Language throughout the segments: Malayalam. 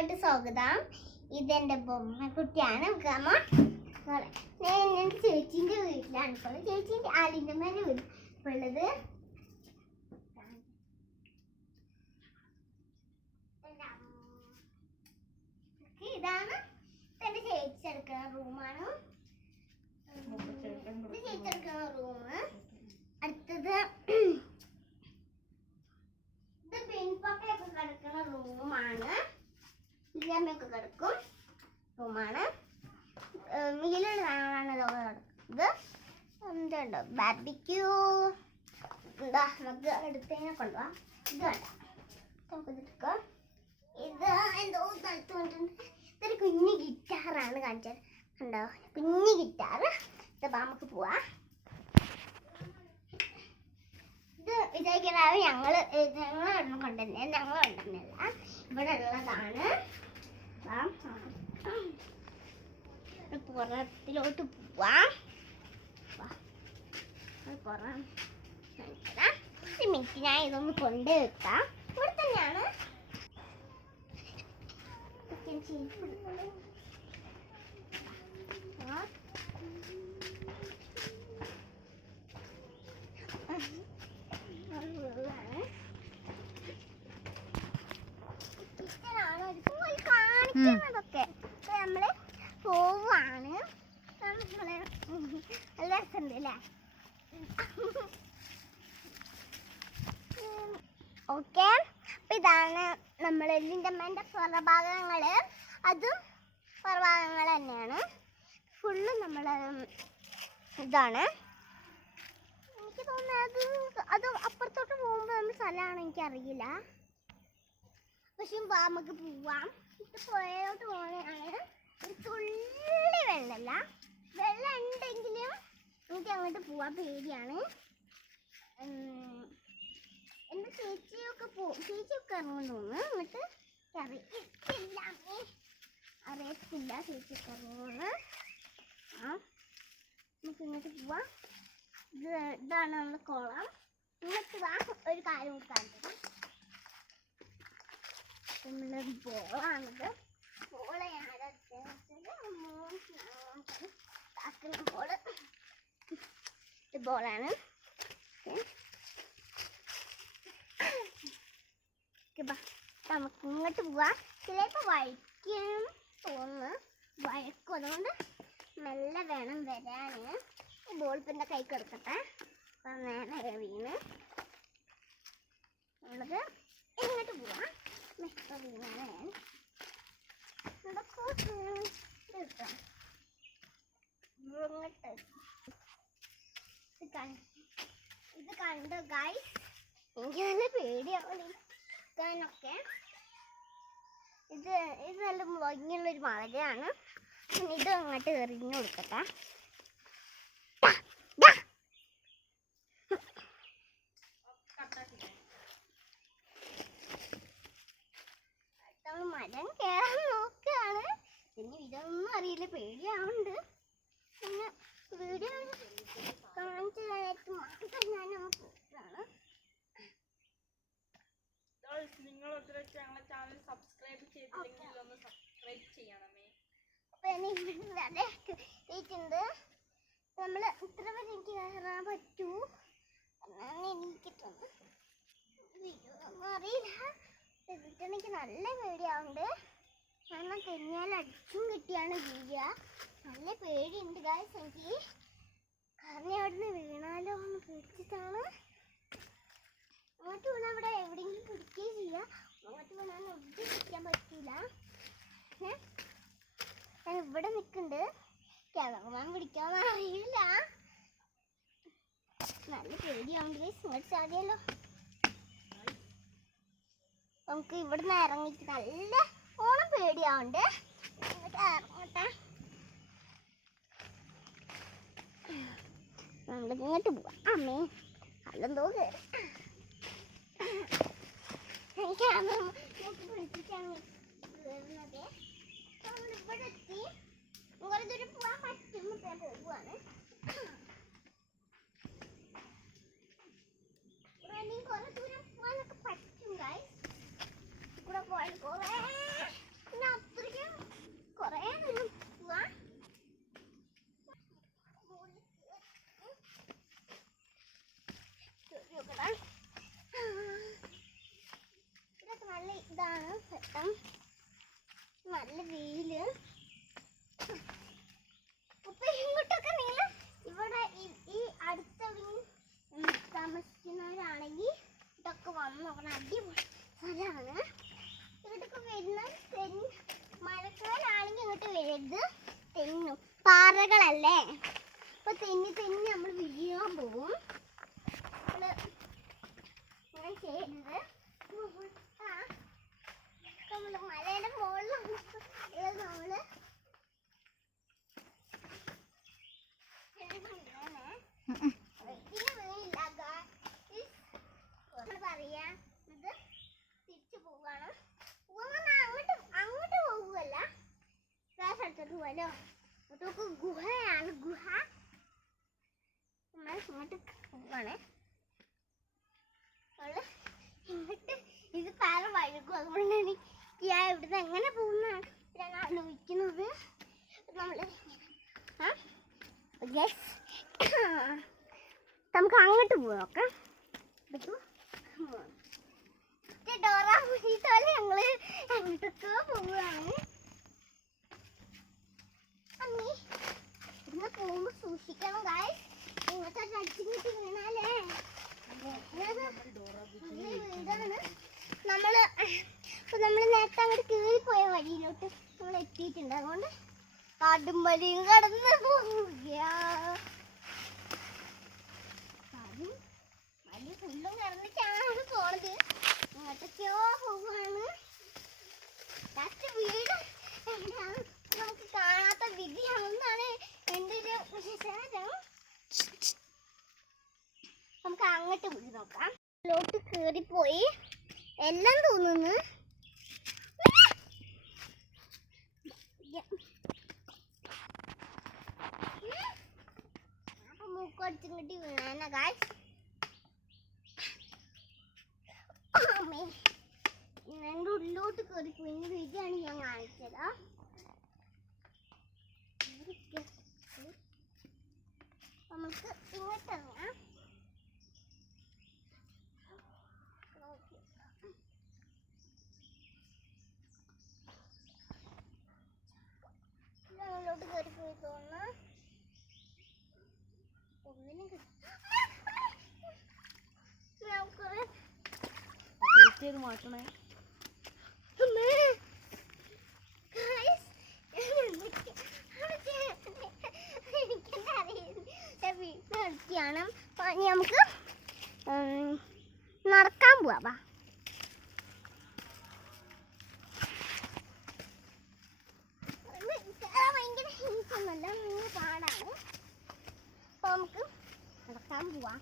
വീഡിയോയിലോട്ട് സ്വാഗതം. ഇതെന്റെ ബൊമ്മ കുട്ടിയാണ്. ഗമ ഞാൻ എന്റെ വീട്ടിലാണ്. ഇപ്പോൾ ചേച്ചീന്റെ ആലിന്റെ മേലെ വീട് ഇപ്പോൾ ഉള്ളത്. ഇതാണ്. എന്റെ ചേച്ചി എടുക്കുന്ന റൂമാണ് ഇത് ചേച്ചി എടുക്കുന്ന റൂം അടുത്തത് ഇത് പെൺപപ്പയൊക്കെ കിടക്കുന്ന റൂമാണ് ഇല്ലമ്മയൊക്കെ കിടക്കും റൂമാണ് വീലാണ് ഇതൊക്കെ കിടക്കുന്നത് എന്തുണ്ടോ ബാർബിക്യൂ എന്താ നമുക്ക് അടുത്തതിനെ കൊണ്ടുപോവാം. ഇത് വേണ്ട. നമുക്ക് എടുക്കാം. ഇത് എന്തോ സ്ഥലത്ത് കൊണ്ടുണ്ട് ഇതൊരു കുഞ്ഞു ഗിറ്റാറാണ് കാണിച്ചത്. കണ്ടോ? കുഞ്ഞു ഗിറ്റാർ ഇത് നമുക്ക് പോവാ. ഇത് ഞങ്ങൾ ഞങ്ങൾ ഒരെണ്ണം കൊണ്ടുവരുന്നത് ഞങ്ങൾ കൊണ്ടുവരുന്നില്ല ഇവിടെ ഉള്ളതാണ്. പുറത്തിലോട്ട് പോവാം. കാണിച്ചുതരാം. ഒരു മിനിറ്റ് ഞാൻ ഇതൊന്ന് കൊണ്ടു വെക്കാം. ഇവിടെ തന്നെയാണ്. ചിക്കൻ ചീസ് ആ. ഉള്ളതാണ്. കിച്ചണാണ് ഒരു പോയി കാണിക്കുന്നതൊക്കെ ഇപ്പൊ നമ്മൾ പോവാണ് നമ്മൾ നല്ല രസമുണ്ട് അല്ലേ ഓക്കെ? അപ്പൊ ഇതാണ് നമ്മൾ ലിൻഡമ്മേന്റെ പുറഭാഗങ്ങൾ. അതും പുറഭാഗങ്ങൾ തന്നെയാണ്. ഫുള്ള് നമ്മൾ ഇതാണ്. എനിക്ക് തോന്നുന്നത് അത് അപ്പുറത്തോട്ട് പോകുമ്പോൾ നമ്മൾ സ്ഥലമാണ് എനിക്കറിയില്ല. പക്ഷെ നമുക്ക് പോവാം. ഇത് പുഴയോട്ട് പോകുന്നതാണ് ഒരു തുള്ളി വെള്ളമല്ല. വെള്ളം ഉണ്ടെങ്കിലും എനിക്ക് അങ്ങോട്ട് പോവാൻ പേടിയാണ് ഉം, എന്റെ ചേച്ചിയൊക്കെ പോകും ചേച്ചിയൊക്കെ ഇറങ്ങും തോന്നുന്നു അങ്ങോട്ട് അറിയത്തില്ല ചേച്ചിയൊക്കെ ഇറങ്ങുമെന്ന് ആ നമുക്ക് ഇങ്ങോട്ട് പോവാം ഇത് ഇതാണ് നമ്മുടെ കുളം ഇങ്ങോട്ട് വാ ഒരു കാര്യം കാണിച്ചത് നമ്മളെ ബോളാണിത് ബോൾ ഞാനാക്കുന്ന ബോളാണ് ഇത് ബോളാണ് നമുക്ക് ഇങ്ങോട്ട് പോവാം. ചിലപ്പോൾ വഴിക്കും തോന്നുന്നു. വഴക്കും അതുകൊണ്ട് മെല്ലെ വേണം വരാൻ ബോൾ പിന്നെ കൈ കൊടുക്കട്ടെ അപ്പം നേരെ വീണ്. നമ്മളത് ഇങ്ങോട്ട് പോവാം. മെത്ത വീണാണ്. ഇത് കണ്ട് ഗായ്സ് എനിക്ക് നല്ല പേടിയാവാനൊക്കെ ഇത് ഇത് നല്ല ഭംഗിയുള്ളൊരു മലയാണ്. ഇത് അങ്ങോട്ട് എറിഞ്ഞു കൊടുക്കട്ടെ. മരം കയറാൻ നോക്കുകയാണ് പിന്നെ ഇതൊന്നും അറിയില്ല പേടിയാവുന്നുണ്ട് പിന്നെ വീഡിയോ കാണിച്ചു തരാനായിട്ട് മാത്രം ഞാൻ നോക്കുകയാണ് നിങ്ങൾ ഒത്തിരി ഞങ്ങളെ ചാനൽ സബ്സ്ക്രൈബ് ചെയ്തില്ലെങ്കിൽ ഒന്ന് സബ്സ്ക്രൈബ് ചെയ്യണമേ. അപ്പൊ എനിക്ക് നമ്മൾ ഇത്ര വരെ എനിക്ക് കയറാൻ പറ്റൂ. എന്നാണ് എനിക്ക് ഒന്നും അറിയില്ല. എന്നിട്ട് എനിക്ക് നല്ല പേടിയാവുണ്ട് കാരണം തെന്നിയാൽ അടിച്ചും കിട്ടിയാണ് വീഴുക. നല്ല പേടിയുണ്ട് ഗായ്സ് എനിക്ക്. കാരണം അവിടുന്ന് വീണാലോ എന്ന് പേടിച്ചിട്ടാണ്. ഞാൻ ഇവിടെ നിൽക്കുന്നുണ്ട് ക്യാമറമാൻ പിടിക്കാൻ അറിയില്ല. നല്ല പേടിയാവുണ്ട് ഇങ്ങോട്ട് ചാടിയല്ലോ നമുക്ക് ഇവിടുന്ന് ഇറങ്ങിയിട്ട് നല്ല ഓണം പേടിയാവുണ്ട്. ഇങ്ങോട്ട് ഇറങ്ങട്ടെ. നമ്മളിങ്ങോട്ട് പോവാം. അമ്മേ അല്ലെന്തോ കയറി ക്യാമറ പിടിച്ചിട്ടാണ് കയറുന്നത് നമ്മൾ ഇവിടെ എത്തി കുറെ ദൂരം പോവാനൊക്കെ പറ്റും ഗൈസ് കൂടെ പോയാൽ കുറെ നല്ല ഇതാണ് വെട്ടം നല്ല വെയിൽ. അപ്പൊ ഇങ്ങോട്ടൊക്കെ നിങ്ങൾ ഇവിടെ ഈ- അടുത്ത താമസിക്കുന്നവരാണെങ്കിൽ ഇതൊക്കെ വന്ന് നോക്കണം. അടിപൊളി സ്ഥലമാണ്. ഇവിടൊക്കെ വരുന്ന തെങ്ങ് മഴക്കാലാണെങ്കിൽ ഇങ്ങോട്ട് വരരുത്. തെങ്ങും. പാറകളല്ലേ? അപ്പൊ തെന്നി തെന്നി നമ്മൾ വീഴാൻ പോവും നമ്മൾ ഇങ്ങനെ ചെയ്യരുത് ആ നമ്മൾ മലയുടെ മുകളിലാണ് ഉള്ളത് നമ്മൾ ഇതിന് വീണില്ല guys. നമ്മൾ പറയാ ഇത് തിരിച്ചു പോവാണ് പോവാന്ന് അങ്ങോട്ട് അങ്ങോട്ട് പോകുമല്ല വേറെ സ്ഥലത്തോട്ട് പോവാലോ ഗുഹയാണ് ഗുഹ നമ്മൾ ഇങ്ങോട്ട് പോവാണേ നമ്മൾ ഇങ്ങോട്ട് ഇത് പാറ വഴുകും അതുകൊണ്ടാണ് ഞാൻ ഇവിടുന്ന് എങ്ങനെ പോകുന്നതാണ്? ഞാൻ ആലോചിക്കുന്നത് നമ്മൾ ആ? യെസ് നമുക്ക് അങ്ങോട്ട് പോകാം ഓക്കെ? ഡോറ മുന്നിട്ടോലെ ഞങ്ങൾ അങ്ങോട്ടൊക്കെ പോവുകയാണ് അമ്മി ഇന്ന് പോകുമ്പോ സൂക്ഷിക്കണം കായ് ഇങ്ങോട്ട് അടിച്ചിട്ട് ഈ വീടാണ്. നമ്മൾ ഇപ്പൊ നമ്മൾ നേരത്തെ അങ്ങോട്ട് കീറിപ്പോയ പോയ വഴിയിലോട്ട് നമ്മൾ എത്തിയിട്ടുണ്ട്. അതുകൊണ്ട് കാടും വഴിയും കടന്ന് പോവുക കാടും വലിയ ഫുള്ളും കടന്നിട്ടാണ് പോണത്. ഇങ്ങോട്ടൊക്കെയോ പോവാണ്. ലാസ്റ്റ് വീട് നമുക്ക് കാണാത്ത വിധിയാണെന്നാണ് എന്റെ ഒരു വിശേഷം നമുക്ക് അങ്ങോട്ട് പോയി നോക്കാം. ലോട്ട് കയറിപ്പോയി എല്ലാം തോന്നുന്നു. അപ്പൊ മൂക്കടിച്ചിങ്ങോട്ട് വീണാന കാശ് എന്റെ ഉള്ളിലോട്ട് കയറിപ്പോയി ഇനി വീട്ടിലാണ് ഞാൻ കാണിച്ചത്. നമുക്ക് ഇങ്ങോട്ട് ഇറങ്ങാം ഞങ്ങളിലോട്ട് കയറി പോയി തോന്നുന്നു ഒന്നിനും കിട്ടും മാറ്റണേ. നമുക്ക് നടക്കാൻ പോവാം വാ. ഇത് കേറാൻ ഹിംസൊന്നുമല്ല ഭയങ്കര പാടാണ്. അപ്പൊ നമുക്ക് നടക്കാൻ പോവാം.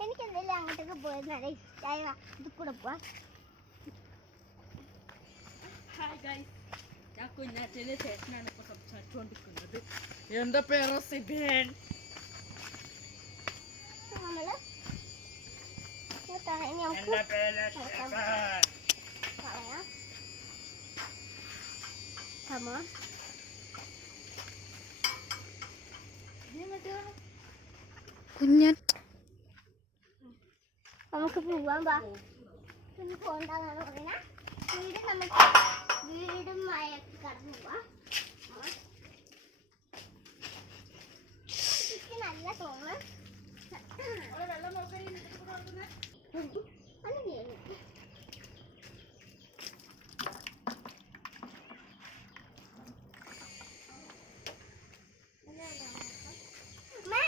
എനിക്ക് എന്തെങ്കിലും അങ്ങോട്ടൊക്കെ പോയത് നല്ല ഇഷ്ടമായ വാ ഇത് കൂടെ പോവാം ഞാൻ കുഞ്ഞാറ്റയിലെ ചേട്ടനാണ് ഇപ്പൊ സംസാരിച്ചുകൊണ്ടിരിക്കുന്നത് എന്താ പേരോ സിബിയൻ? നമ്മൾ ഇങ്ങോട്ടാണ്. ഇനി നമുക്ക് നടക്കാൻ പറയാം On. കുഞ്ഞൻ നമുക്ക് പോവാൻ വാ. പിന്നെ പോകണ്ടെന്നാണ് പറയുന്നത് വീട് നമുക്ക് വീടും മഴയൊക്കെ കടന്നു പോവാം നല്ല തോന്നുന്നു അത് ചെയ്യുന്നു അമ്മേ,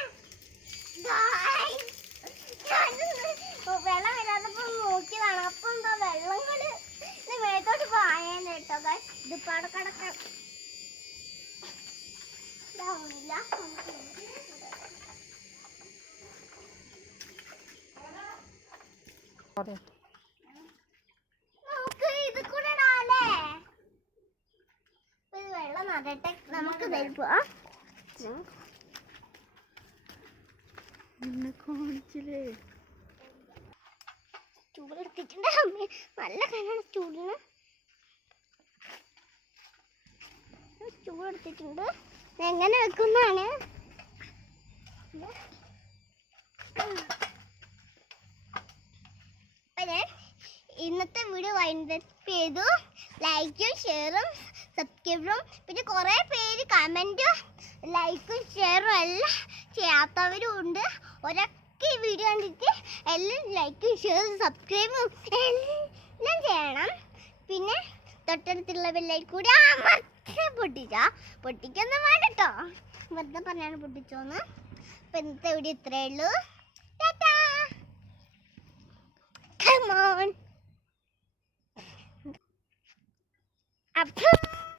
guys, ഞാനൊന്ന് വെള്ളം വരാതപ്പോ നോക്കിയതാണ് അപ്പൊ എന്താ വെള്ളങ്ങൾ ഇത് മേത്തോട്ട് പായാൻ കേട്ടോ ഇത് അവിടെ കിടക്കാം ഇതാവുന്നില്ല നമുക്ക് ഇത് കൂടെ ഇടാല്ലേ? വെള്ളം നടട്ടെ നമുക്ക് എന്നെ കാണിച്ചില്ലേ ചൂടെടുത്തിട്ടുണ്ട് അമ്മ നല്ല കനാണ് ചൂടിന്. ചൂടെടുത്തിട്ടുണ്ട് എങ്ങനെ വെക്കുന്നതാണ്? ഇന്നത്തെ വീഡിയോ വൈൻഡപ്പ് ചെയ്തു. ലൈക്കും ഷെയറും സബ്സ്ക്രൈബും പിന്നെ കുറേ പേര് കമന്റും ലൈക്കും ഷെയറും എല്ലാം ചെയ്യാത്തവരും ഉണ്ട്. ഒരൊക്കെ വീഡിയോ കണ്ടിട്ട് എല്ലാം ലൈക്കും ഷെയർ സബ്സ്ക്രൈബും എല്ലാം ചെയ്യണം. പിന്നെ തൊട്ടടുത്തുള്ള ബെല്ലൈൽ കൂടി അമർത്തി പൊട്ടിച്ചാ. പൊട്ടിക്കൊന്നും വേണ്ട കേട്ടോ വെറുതെ പറഞ്ഞാണ് പൊട്ടിച്ചോന്ന്. അപ്പം ഇന്നത്തെ ഇവിടെ ഇത്രയേ ഉള്ളൂ. ടാറ്റാ. On. അപ്പം